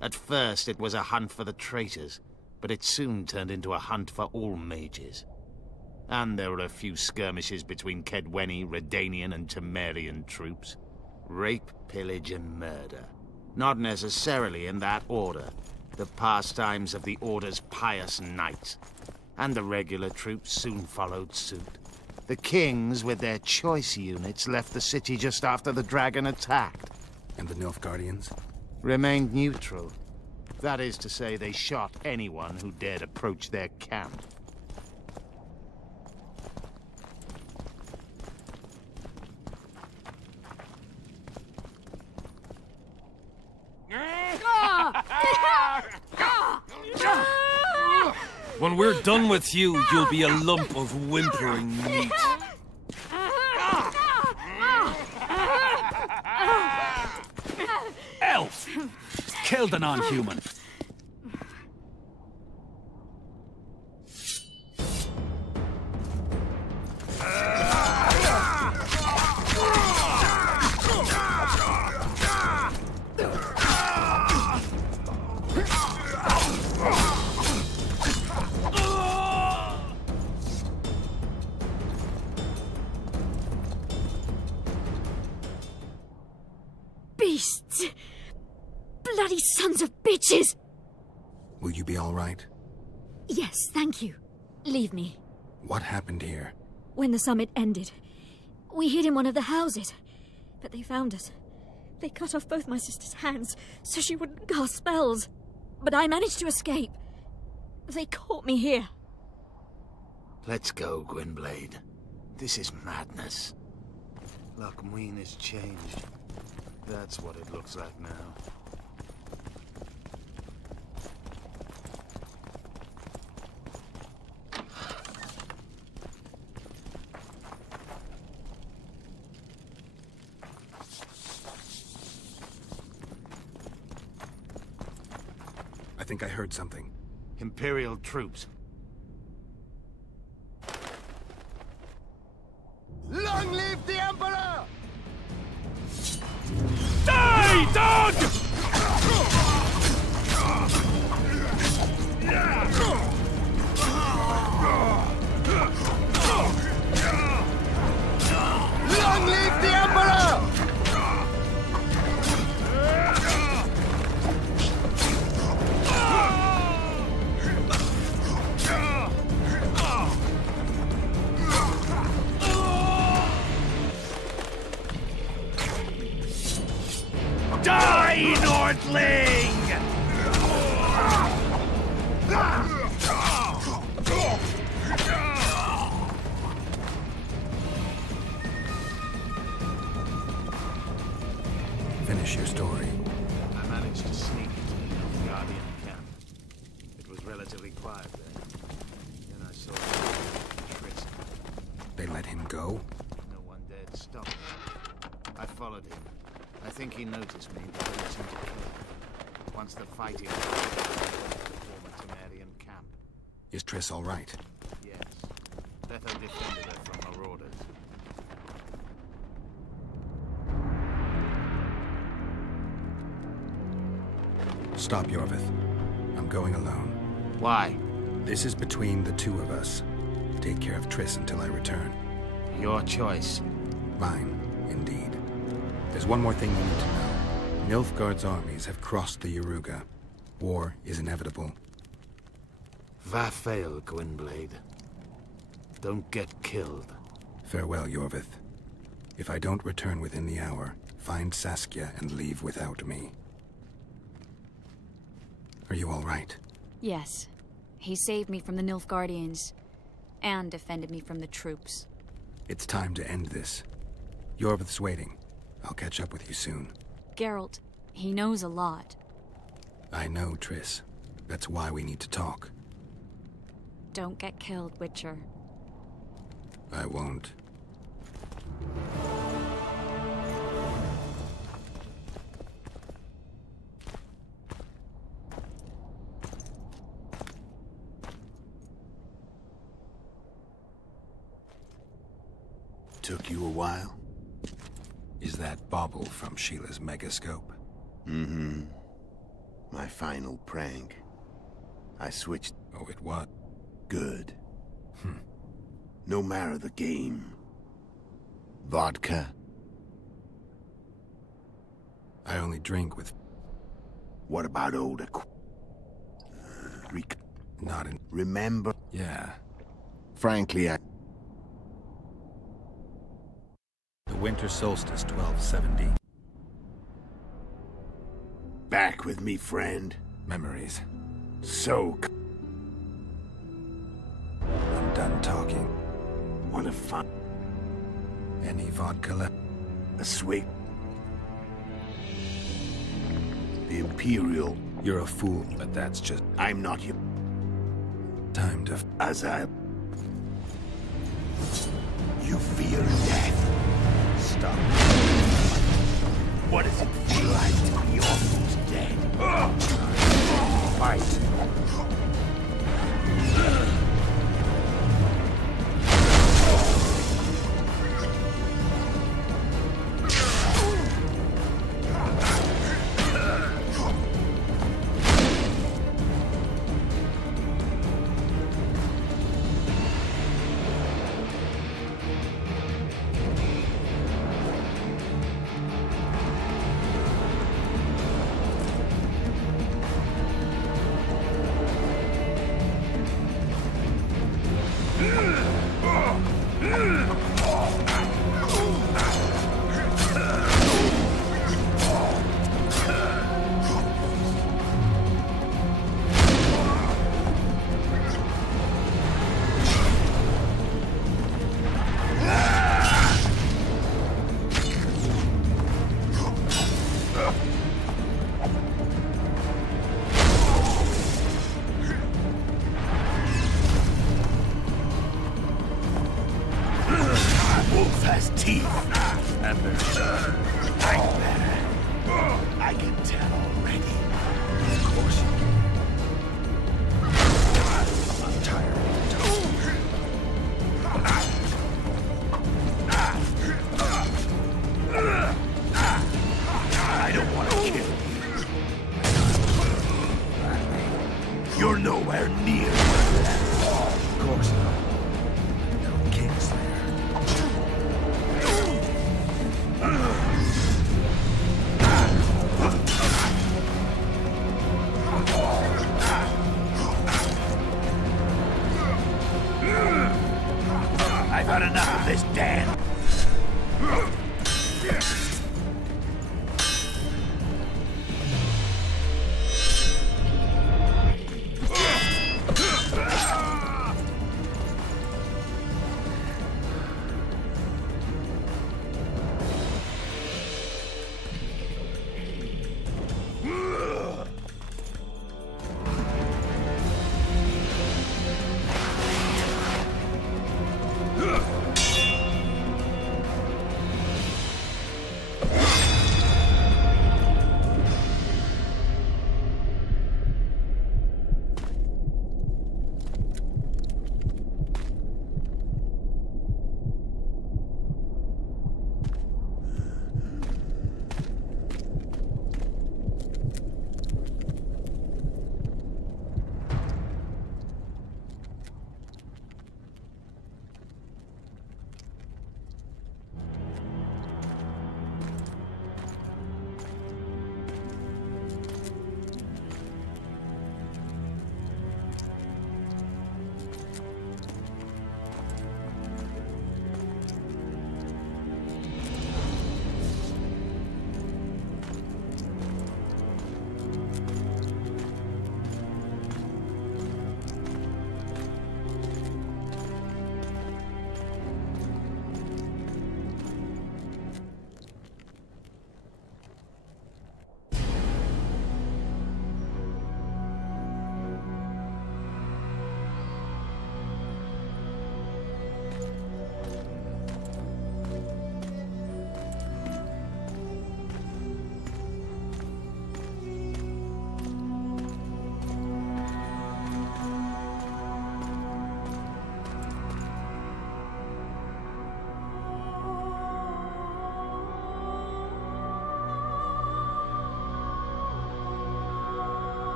At first, it was a hunt for the traitors, but it soon turned into a hunt for all mages. And there were a few skirmishes between Kedweni, Redanian, and Temerian troops. Rape, pillage, and murder. Not necessarily in that order. The pastimes of the Order's pious knights. and the regular troops soon followed suit. The kings, with their choice units, left the city just after the dragon attacked. And the Nilfgaardians? Remained neutral. That is to say, they shot anyone who dared approach their camp. When we're done with you, you'll be a lump of whimpering meat. Elf! Killed a non-human. Beasts! Bloody sons of bitches! Will you be all right? Yes, thank you. Leave me. What happened here? When the summit ended, we hid in one of the houses, but they found us. They cut off both my sister's hands so she wouldn't cast spells. But I managed to escape. They caught me here. Let's go, Gwynblade. This is madness. Lochmuin has changed. That's what it looks like now. I think I heard something. Imperial troops. Long live the Emperor! Die, dog! Long live the Emperor! Die, Nordling! Finish your story. I managed to sneak into the Nilfgaardian camp. It was relatively quiet there. Then I saw Tristan. They let him go? No one dared stop him. I followed him. I think he noticed me, but didn't seem to kill. Once the fighting was over, the former Temerian camp. Is Triss all right? Yes. Letho defended her from marauders. Stop, Yorvith. I'm going alone. Why? This is between the two of us. Take care of Triss until I return. Your choice. Mine, indeed. There's one more thing you need to know. Nilfgaard's armies have crossed the Yaruga. War is inevitable. Va fail, Gwynblade. Don't get killed. Farewell, Yorvith. If I don't return within the hour, find Saskia and leave without me. Are you all right? Yes. He saved me from the Nilfgaardians, and defended me from the troops. It's time to end this. Yorvith's waiting. I'll catch up with you soon. Geralt, he knows a lot. I know, Triss. That's why we need to talk. Don't get killed, Witcher. I won't. Took you a while? Is that bauble from Sheila's megascope? Mm-hmm. My final prank. I switched... Oh, it what? Good. No matter the game. Vodka? I only drink with... What about old Not in... Remember? Yeah. Frankly, I... The winter solstice, 1270. Back with me, friend. Memories. Soak. I'm done talking. Wanna find... Any vodka left? A swig. The Imperial. You're a fool, but that's just... I'm not your... Time to... As I... You fear death. Stop. What does it feel like to be almost dead? Fight. You're nowhere near my level. Of course not. No Kingslayer. I've had enough of this, Dan.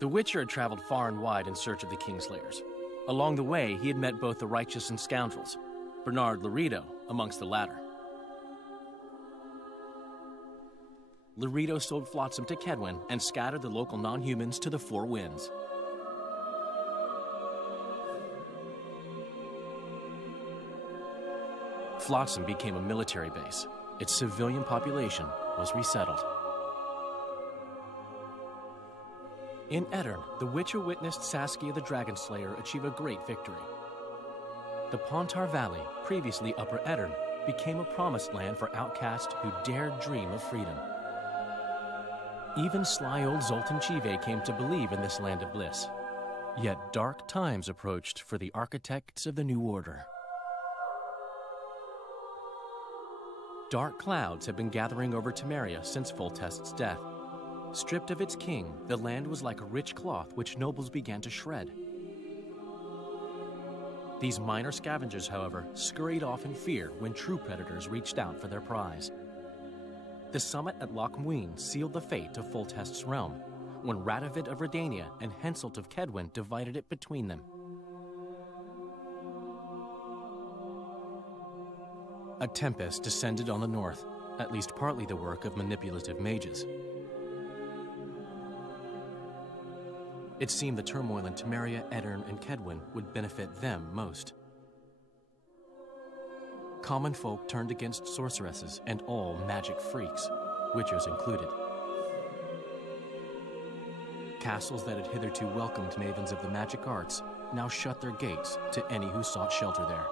The Witcher had traveled far and wide in search of the Kingslayers. Along the way, he had met both the righteous and scoundrels, Bernard Laredo amongst the latter. Laredo sold Flotsam to Kedwin and scattered the local non-humans to the four winds. Flotsam became a military base. Its civilian population was resettled. In Edirn, the Witcher witnessed Saskia the Dragonslayer achieve a great victory. The Pontar Valley, previously Upper Edirn, became a promised land for outcasts who dared dream of freedom. Even sly old Zoltan Chive came to believe in this land of bliss. Yet dark times approached for the architects of the New Order. Dark clouds had been gathering over Temeria since Foltest's death. Stripped of its king, the land was like a rich cloth which nobles began to shred. These minor scavengers, however, scurried off in fear when true predators reached out for their prize. The summit at Loch Muin sealed the fate of Foltest's realm, when Radovid of Redania and Henselt of Kedwin divided it between them. A tempest descended on the north, at least partly the work of manipulative mages. It seemed the turmoil in Temeria, Edirn, and Kedwin would benefit them most. Common folk turned against sorceresses and all magic freaks, witchers included. Castles that had hitherto welcomed mavens of the magic arts now shut their gates to any who sought shelter there.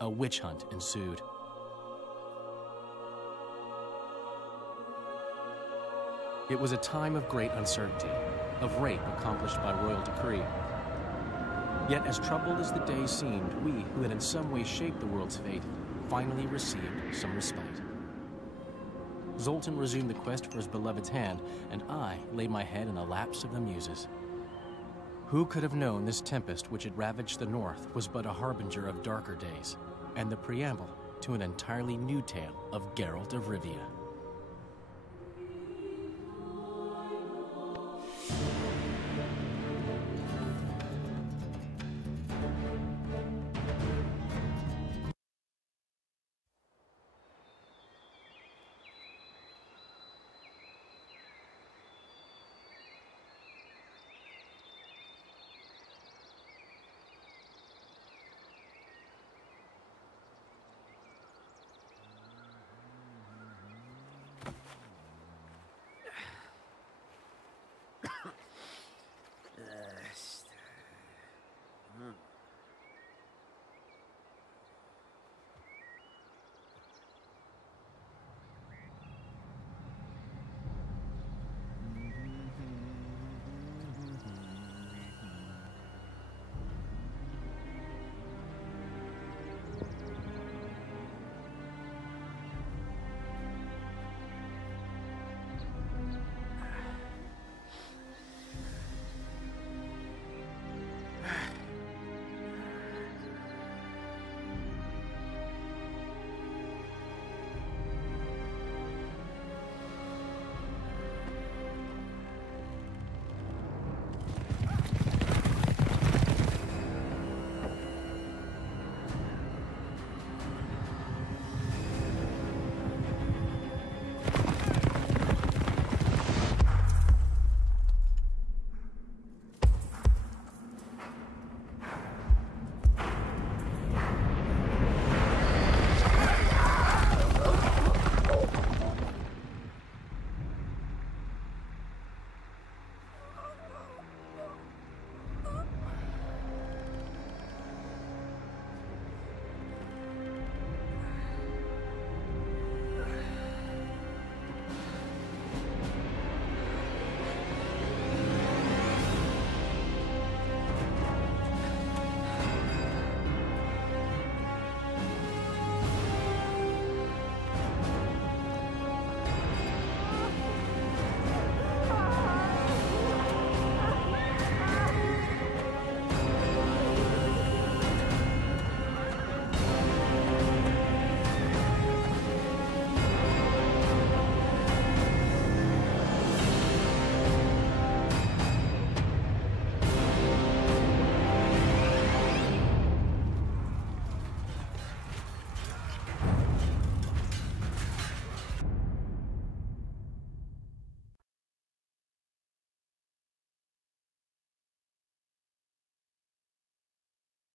A witch hunt ensued. It was a time of great uncertainty, of rape accomplished by royal decree. Yet as troubled as the days seemed, we, who had in some way shaped the world's fate, finally received some respite. Zoltan resumed the quest for his beloved's hand, and I laid my head in the laps of the muses. Who could have known this tempest which had ravaged the north was but a harbinger of darker days, and the preamble to an entirely new tale of Geralt of Rivia.